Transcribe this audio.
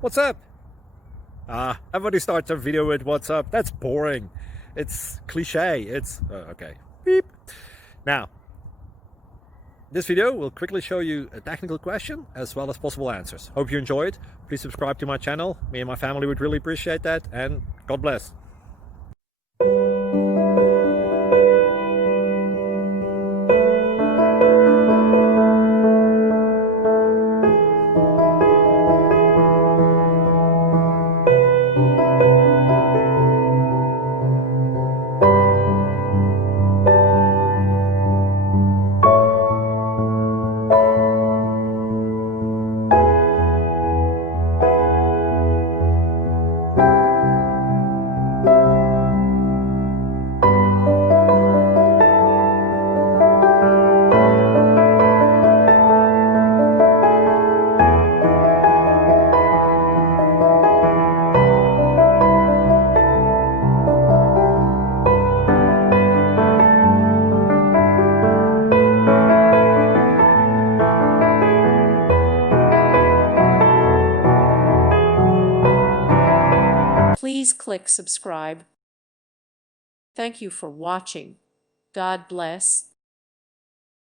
What's up? Everybody starts a video with what's up. That's boring. It's cliche. It's okay. Beep. Now, this video will quickly show you a technical question as well as possible answers. Hope you enjoyed. Please subscribe to my channel. Me and my family would really appreciate that, and God bless. Please click subscribe. Thank you for watching. God bless.